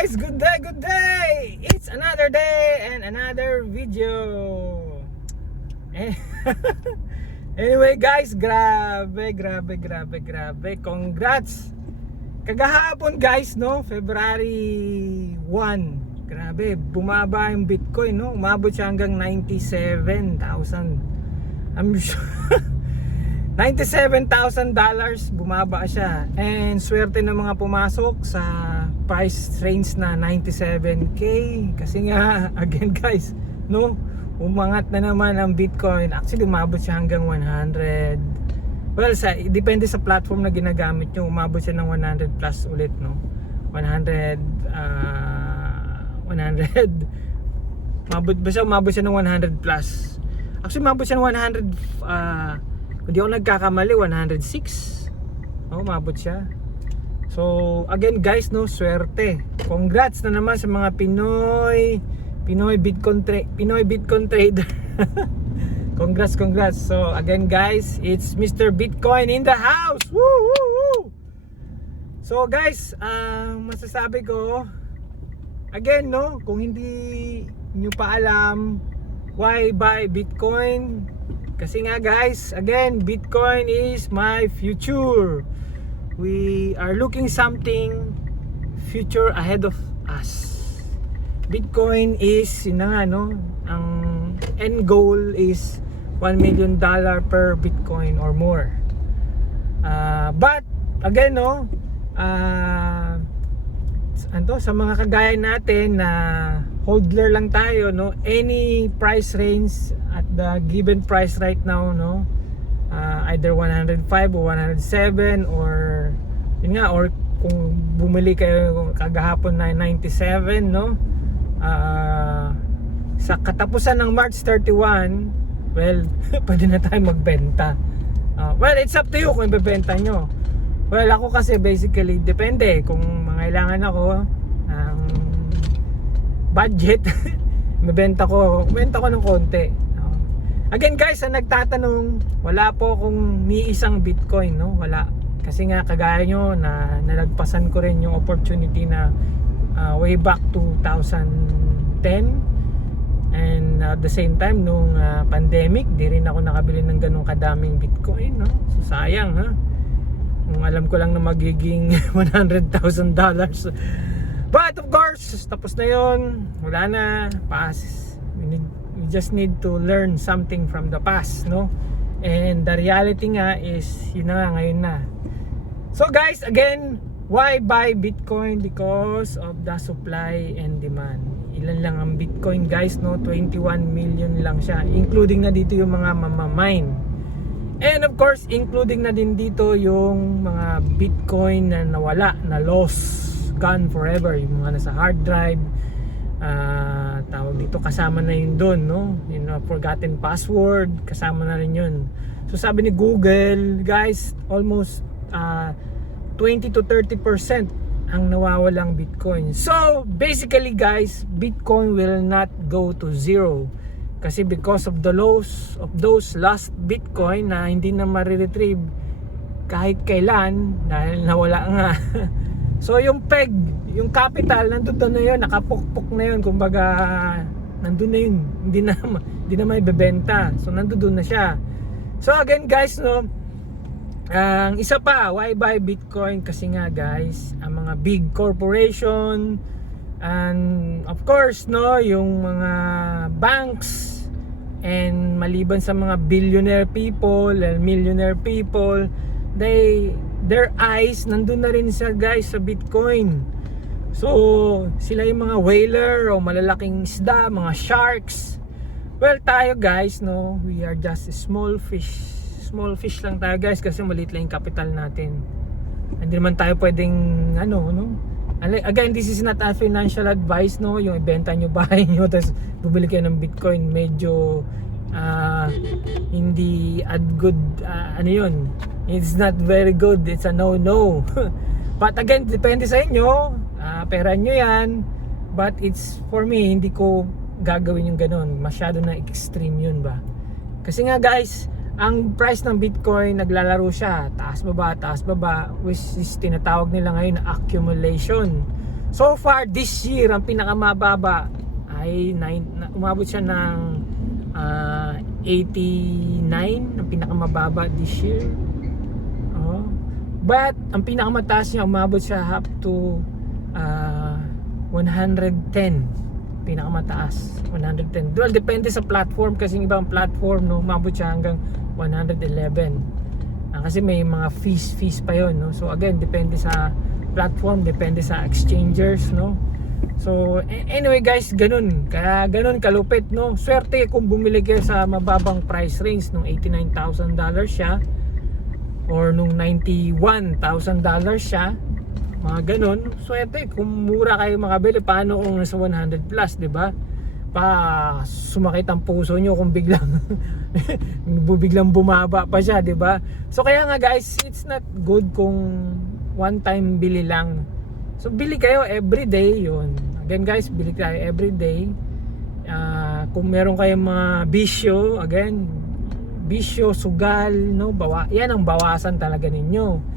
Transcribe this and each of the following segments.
guys, good day, good day. It's another day and another video. Anyway guys, grabe. Congrats. Kagahapon guys, no, February 1. Grabe, bumaba yung Bitcoin, no. Umabot siya hanggang 97,000. I'm sure $97,000 bumaba siya. And swerte ng mga pumasok sa price range na 97k. Kasi nga, again guys, no, umangat na naman ang Bitcoin. Actually, umabot siya hanggang 100. Well, depende sa platform na ginagamit nyo. Umabot siya ng 100 plus ulit, no. 100 umabot siya ng 100 plus. Actually, umabot siya ng 100 hindi ako nagkakamali, 106. Umabot siya. So, again guys, no, swerte. Congrats na naman sa mga Pinoy Bitcoin trader. Congrats. So, again guys, it's Mr. Bitcoin in the house. Woo! So, guys, masasabi ko, again, no, kung hindi nyo pa alam, why buy Bitcoin? Kasi nga guys, again, Bitcoin is my future. We are looking something future ahead of us. Bitcoin is, yun na nga, no, ang end goal is $1 million per Bitcoin or more. But again, no, sa mga kagaya natin na hodler lang tayo, no, any price range at the given price right now, no, either 105 or 107 or yun nga, or kung bumili kayo kagahapon na 97, no, sa katapusan ng March 31, well, pwede na tayo magbenta. Well, it's up to you kung ibebenta nyo. Well, ako kasi basically depende kung mangailangan ako ng budget. Benta ko ng konti. Again guys, ang nagtatanong, wala po akong ni isang Bitcoin, no? Wala. Kasi nga kagaya nyo na nalagpasan ko rin yung opportunity na way back 2010. And at the same time, nung pandemic, di rin ako nakabili ng ganong kadaming Bitcoin, no? So sayang, ha? Kung alam ko lang na magiging $100,000. But of course, tapos na yun. Wala na. Pass. We just need to learn something from the past, no? And the reality nga is, yun na nga, ngayon na. So guys, again, why buy Bitcoin? Because of the supply and demand. Ilan lang ang Bitcoin guys, no? 21 million lang siya. Including na dito yung mga mamamine. And of course, including na din dito yung mga Bitcoin na nawala, na lost, gone forever, yung mga nasa hard drive, tawag dito, kasama na yun doon, no? Yung forgotten password, kasama na rin yun. So sabi ni Google, guys, almost 20 to 30% ang nawawalang Bitcoin. So basically guys, Bitcoin will not go to zero. Kasi because of the loss of those lost Bitcoin na hindi na mariretrieve kahit kailan dahil nawala nga. So yung peg, yung capital, nandun na yun, nakapukpok na yun, kumbaga nandun na yun, hindi na may bebenta. So nandun na siya. So again guys, no, ang isa pa, why buy Bitcoin? Kasi nga guys, ang mga big corporation and of course, no, yung mga banks and maliban sa mga billionaire people and millionaire people, their eyes nandun na rin sa guys sa Bitcoin. So sila yung mga whaler o malalaking isda, mga sharks. Well, tayo guys, no, we are just small fish lang tayo guys, kasi maliit lang yung capital natin. Hindi naman tayo pwedeng no. Again, this is not a financial advice, no, yung ibenta nyo bahay nyo tapos bumili kayo ng Bitcoin, medyo hindi good, yun, it's not very good, it's a no. But again, depende sa inyo, pera nyo yan, but it's for me, hindi ko gagawin yung ganun, masyado na extreme yun ba. Kasi nga guys, ang price ng Bitcoin naglalaro siya taas baba, which is tinatawag nila ngayon na accumulation. So far this year ang pinakamababa ay umabot siya ng 89 ang pinakamababa this year. Oh. But ang pinakamataas niya umabot siya up to 110. Pinakamataas 110. Well, depende sa platform kasi yung ibang platform no, umabot siya hanggang 111. Kasi may mga fees pa yon, no. So again, depende sa platform, depende sa exchangers, no. So anyway guys, ganun. Kaya ganun kalupit, no. Swerte kung bumili kayo sa mababang price range nung $89,000 siya or nung $91,000 siya. Mga ganun. Swerte kung mura kayo makabili. Paano kung nasa 100 plus, 'di ba? Pa sumakit ang puso nyo kung biglang biglang bumaba pa siya, 'di ba? So kaya nga guys, it's not good kung one time bili lang. So bili kayo every day, yun. Again guys, bili kayo every day. Kung meron kayong mga bisyo, again, bisyo, sugal, no, yan ang bawasan talaga ninyo.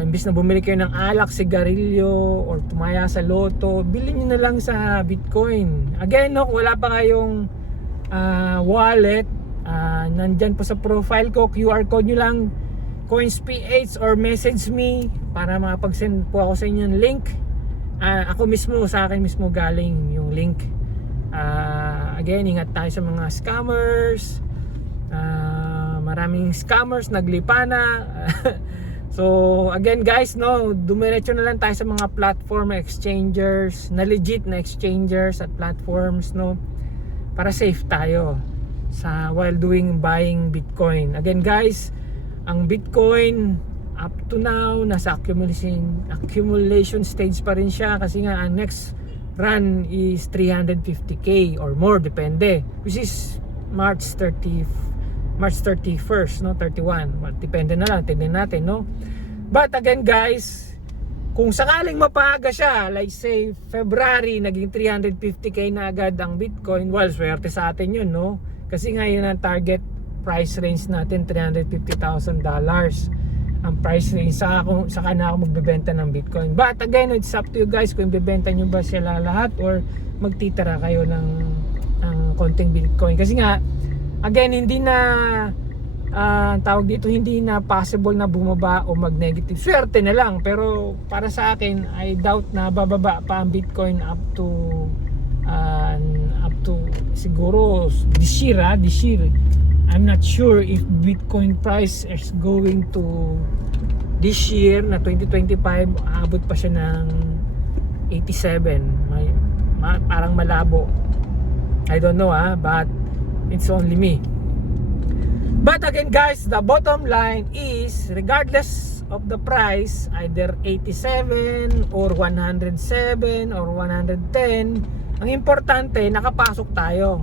Imbis na bumili kayo ng alak, sigarilyo, or tumaya sa loto, bilhin nyo na lang sa Bitcoin. Again, no, wala pa kayong wallet, nandyan po sa profile ko, QR code nyo lang, CoinsPH, or message me para makapag-send po ako sa inyo ng link. Ako mismo, sa akin mismo galing yung link. Again, ingat tayo sa mga scammers. Maraming scammers, naglipa na. So again guys, no, dumiretso na lang tayo sa mga platform exchangers, na legit na exchangers at platforms, no, para safe tayo while buying Bitcoin. Again guys, ang Bitcoin up to now nasa accumulation stage pa rin siya kasi nga ang next run is 350k or more, depende, which is March 31st, no, 31. Depende na lang, tignan natin, no. But again guys, kung sakaling mapaga siya, like say February, naging 350k na agad ang Bitcoin, well, swerte sa atin yun, no. Kasi ngayon ang target price range natin, $350,000 ang price range. Saka na ako magbebenta ng Bitcoin. But again, it's up to you guys kung bibenta nyo ba sila lahat or magtitira kayo ng konting Bitcoin. Kasi nga, again, hindi na tawag dito, hindi na possible na bumaba o mag-negative. Swerte na lang, pero para sa akin, I doubt na bababa pa ang Bitcoin up to siguro this year. I'm not sure if Bitcoin price is going to this year na 2025 aabot pa siya ng 87. Parang malabo. I don't know but it's only me. But again guys, the bottom line is regardless of the price, either 87 or 107 or 110, ang importante nakapasok tayo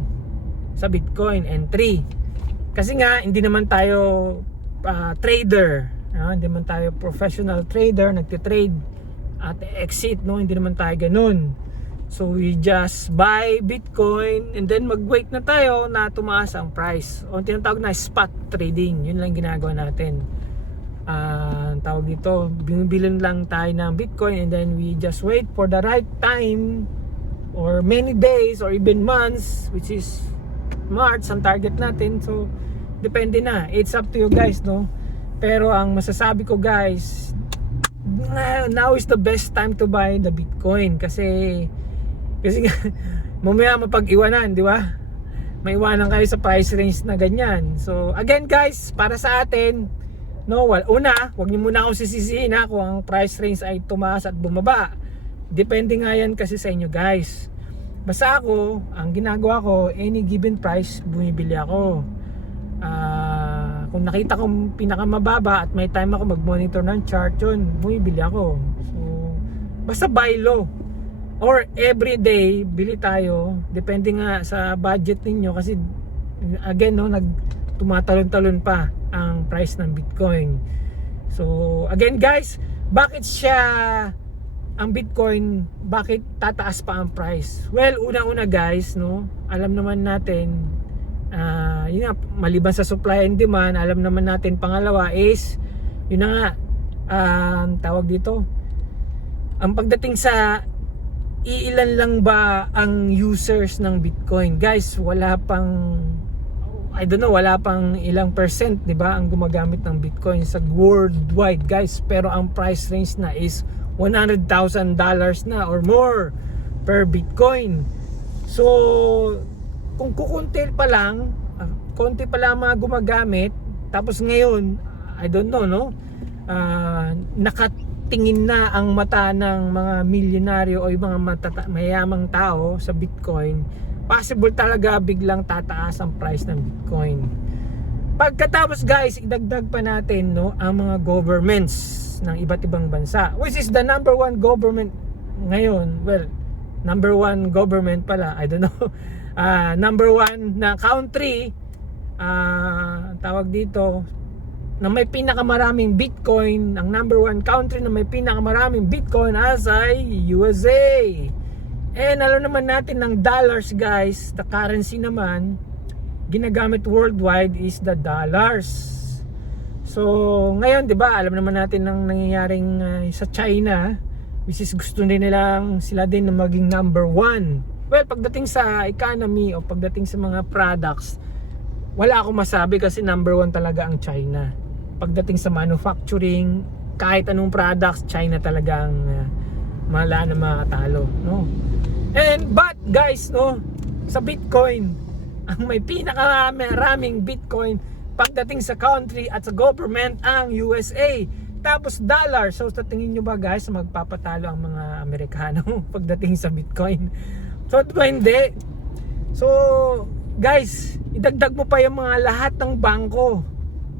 sa Bitcoin entry. Kasi nga hindi naman tayo trader, hindi naman tayo professional trader, nagte-trade at exit, no, hindi naman tayo ganun. So we just buy Bitcoin and then mag-wait na tayo na tumaas ang price. O tinatawag na spot trading. Yun lang ginagawa natin. Tawag dito, binibilin lang tayo ng Bitcoin and then we just wait for the right time or many days or even months, which is March ang target natin. So depende na. It's up to you guys, no? Pero ang masasabi ko guys, now is the best time to buy the Bitcoin kasi mamaya mapag-iwanan, di ba? May iwanan kayo sa price range na ganyan. So again guys, para sa atin, no, una, wag niyo muna akong sisisihin kung ang price range ay tumaas at bumaba. Depende nga yan kasi sa inyo guys. Basta ako, ang ginagawa ko, any given price, bumibili ako. Kung nakita kong pinakamababa at may time ako mag-monitor ng chart, yun, bumibili ako. So basta buy low. Or every day, bili tayo. Depende nga sa budget ninyo kasi again, no, tumatalon-talon pa ang price ng Bitcoin. So again guys, bakit ang Bitcoin, bakit tataas pa ang price? Well, una-una guys, no, alam naman natin, yun nga, maliban sa supply and demand, alam naman natin pangalawa is, yun na nga, tawag dito, ang pagdating sa iilan lang ba ang users ng Bitcoin, guys, wala pang, I don't know, wala pang ilang percent, di ba, ang gumagamit ng Bitcoin sa worldwide, guys. Pero ang price range na is $100,000 na or more per Bitcoin. So kung kukunti pa lang, konti pa lang mga gumagamit, tapos ngayon, I don't know, no, nakatingin na ang mata ng mga milyonaryo o yung mga mayamang tao sa Bitcoin, possible talaga biglang tataas ang price ng Bitcoin. Pagkatapos, guys, idagdag pa natin, no, ang mga governments ng iba't ibang bansa, which is the number one government ngayon. Well, number one government pala, I don't know. Number one na country, tawag dito, na may pinakamaraming Bitcoin, ang number one country na may pinakamaraming Bitcoin ay USA. And alam naman natin ng dollars, guys, the currency naman ginagamit worldwide is the dollars. So ngayon, 'di ba, alam naman natin ng nangyayaring sa China, which is gusto nilang sila din na maging number one. Well, pagdating sa economy o pagdating sa mga products, wala akong masabi kasi number one talaga ang China. Pagdating sa manufacturing, kahit anong products, China talaga ang wala na makatalo, no? And but guys, no, sa Bitcoin, ang may pinakaraming Bitcoin pagdating sa country at sa government ang USA. Tapos dollar. So sa tingin nyo ba, guys, magpapatalo ang mga Amerikano pagdating sa Bitcoin? So diba hindi? So guys, idagdag mo pa yung mga lahat ng bangko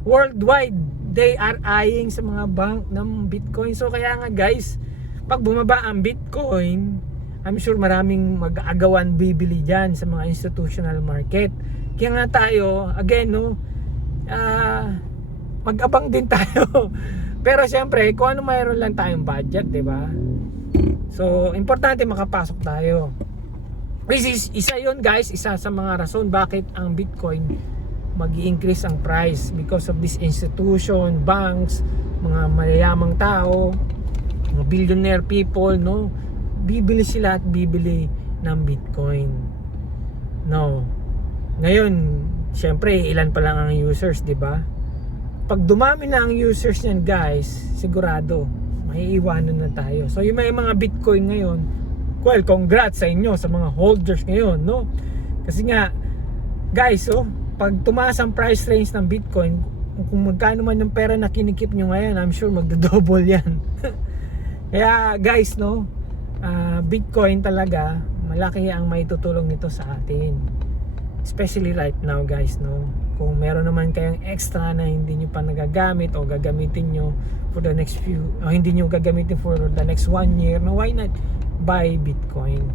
worldwide, they are eyeing sa mga bank ng Bitcoin. So kaya nga, guys, pag bumaba ang Bitcoin, I'm sure maraming mag-aagawan bibili dyan sa mga institutional market. Kaya nga tayo, again, no, mag-abang din tayo. Pero syempre, kung ano mayroon lang tayong budget, di ba? So importante makapasok tayo. Which is, isa yun, guys, isa sa mga rason bakit ang Bitcoin mag-i-increase ang price, because of this institution, banks, mga mayayamang tao, mga billionaire people, no, bibili sila at bibili ng Bitcoin, no. Ngayon, syempre, ilan pa lang ang users, di ba? Pag dumami na ang users niyan, guys, sigurado maiiwanan na tayo. So yung may mga Bitcoin ngayon, well, congrats sa inyo, sa mga holders ngayon, no? Kasi nga, guys, pag tumaas ang price range ng Bitcoin, kung magkano man yung pera na kinikip nyo ngayon, I'm sure magdo-double yan. Kaya guys, no, Bitcoin talaga, malaki ang maitutulong nito sa atin. Especially right now, guys, no. Kung meron naman kayong extra na hindi nyo pa nagagamit o gagamitin nyo for the next few, o hindi nyo gagamitin for the next 1 year, no, why not buy Bitcoin?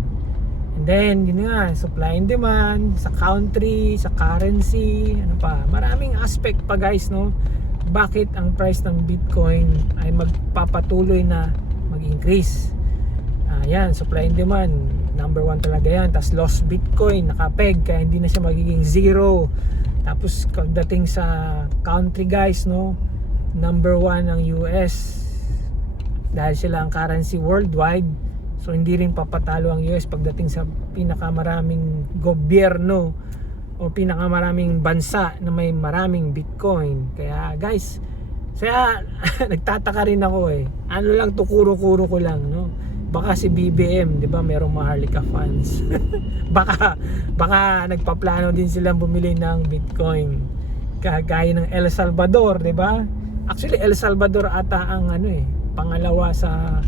And then, yun nga, supply and demand, sa country, sa currency, ano pa, maraming aspect pa, guys, no, bakit ang price ng Bitcoin ay magpapatuloy na mag-increase. Yan, supply and demand, number one talaga yan. Tapos lost Bitcoin, nakapeg, kaya hindi na siya magiging zero. Tapos pagdating sa country, guys, no, number one ang US, dahil sila ang currency worldwide. So hindi rin papatalo ang US pagdating sa pinakamaraming gobyerno o pinakamaraming bansa na may maraming Bitcoin. Kaya guys, kaya nagtataka rin ako ano lang to, kuro-kuro ko lang, no? Baka si BBM, 'di ba, merong Maharlika funds. baka nagpaplano din silang bumili ng Bitcoin. Kagaya ng El Salvador, 'di ba? Actually El Salvador ata ang pangalawa sa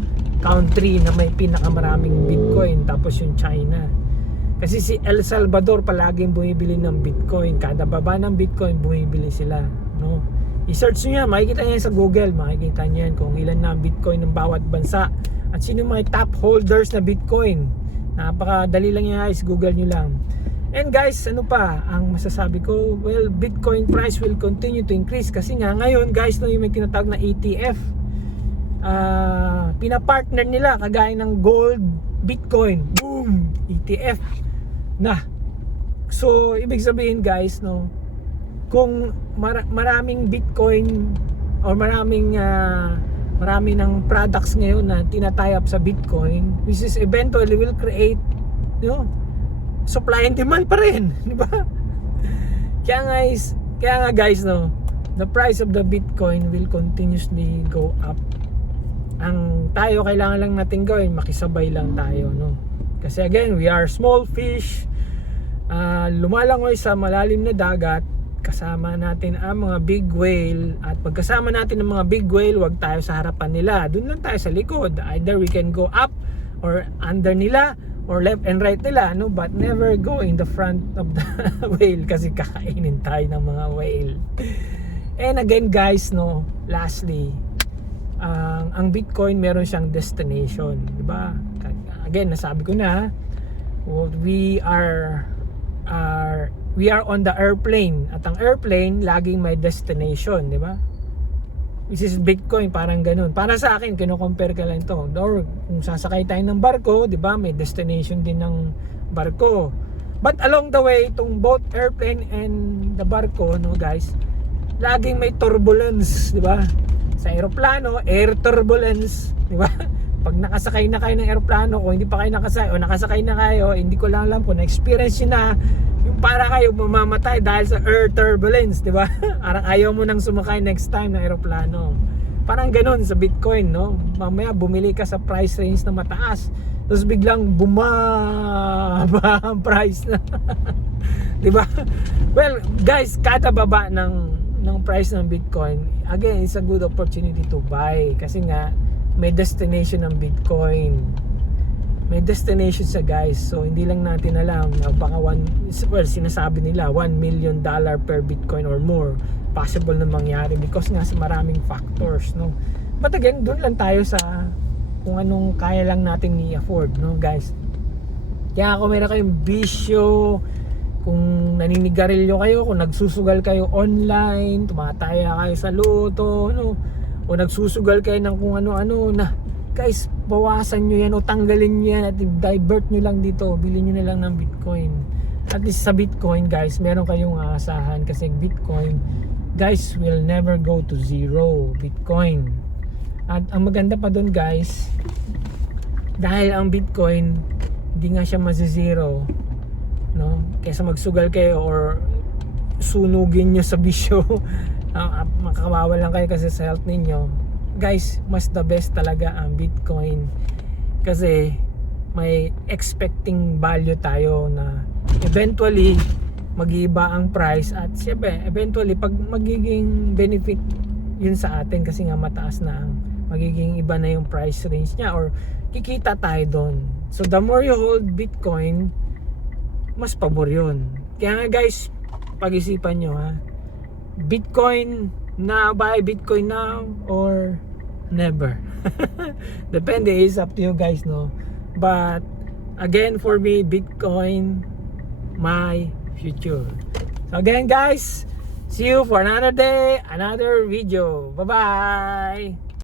country na may pinakamaraming Bitcoin, tapos yung China. Kasi si El Salvador palaging bumibili ng Bitcoin. Kada baba ng Bitcoin, bumibili sila, no? I-search nyo yan, makikita nyo yan sa Google, makikita nyo yan kung ilan na ang Bitcoin ng bawat bansa at sino yung mga top holders na Bitcoin. Napakadali lang yan, guys, Google nyo lang. And guys, ano pa ang masasabi ko? Well, Bitcoin price will continue to increase kasi nga ngayon, guys, no, yung may tinatawag na ETF, pinapartner nila kagaya ng gold, Bitcoin, boom, ETF na. So ibig sabihin, guys, no, kung maraming Bitcoin or maraming marami ng products ngayon na tinatay up sa Bitcoin, which is eventually will create, you know, supply and demand pa rin, di ba? Kaya nga guys, no, the price of the Bitcoin will continuously go up. Ang tayo kailangan lang natin gawin, makisabay lang tayo, no? Kasi again, we are small fish, lumalangoy sa malalim na dagat. Kasama natin ang mga big whale, at pagkasama natin ang mga big whale, wag tayo sa harapan nila, doon lang tayo sa likod. Either we can go up or under nila or left and right nila, no, but never go in the front of the whale kasi kakainin tayo ng mga whale. And again guys, no, lastly, ang Bitcoin meron siyang destination, di ba? Again, nasabi ko na, we are on the airplane, at ang airplane laging may destination, di ba? This is Bitcoin, parang ganun. Para sa akin, kino-compare ka lang to. Or kung sasakay tayo ng barko, di ba, may destination din ng barko. But along the way, itong both airplane and the barko, no guys, laging may turbulence, di ba? Sa aeroplano, air turbulence, di ba? Pag nakasakay na kayo ng aeroplano, kung hindi pa kayo nakasakay na kayo, hindi ko lang alam kung na-experience nyo na yung para kayo mamamatay dahil sa air turbulence, di ba? Parang ayaw mo nang sumakay next time ng aeroplano. Parang ganun sa Bitcoin, no? Mamaya bumili ka sa price range na mataas, tapos biglang bumaba ang price na. Di ba? Well, guys, kada baba ng price ng Bitcoin, again, it's a good opportunity to buy kasi nga may destination ng Bitcoin. May destination sa guys, so hindi lang natin alam na baka sinasabi nila $1 million per Bitcoin or more possible na mangyari because nga sa maraming factors, no. But again, doon lang tayo sa kung anong kaya lang natin i-afford, no guys. Kaya kung meron kayong bisyo, kung naninigarilyo kayo, kung nagsusugal kayo online, tumataya kayo sa loto, no, o nagsusugal kayo ng kung ano-ano na, guys, bawasan nyo yan o tanggalin nyo yan at divert nyo lang dito, bilhin nyo na lang ng Bitcoin. At least sa Bitcoin guys, meron kayong aasahan kasi Bitcoin guys will never go to zero. Bitcoin, at ang maganda pa dun guys, dahil ang Bitcoin hindi nga siya mazizero, no, kaysa magsugal kayo or sunugin nyo sa bisyo. Makawawalan kayo kasi sa health ninyo. Guys, mas the best talaga ang Bitcoin kasi may expecting value tayo na eventually mag-iiba ang price at siyempre eventually pag magiging benefit yun sa atin kasi nga mataas na ang magiging iba na yung price range niya or kikita tayo doon. So the more you hold Bitcoin, mas pabor yun. Kaya nga guys, pag-isipan nyo ha, Bitcoin na, buy Bitcoin now or never. Depende, is up to you guys, no. But again, for me, Bitcoin my future. So again guys, see you for another day, another video. Bye bye.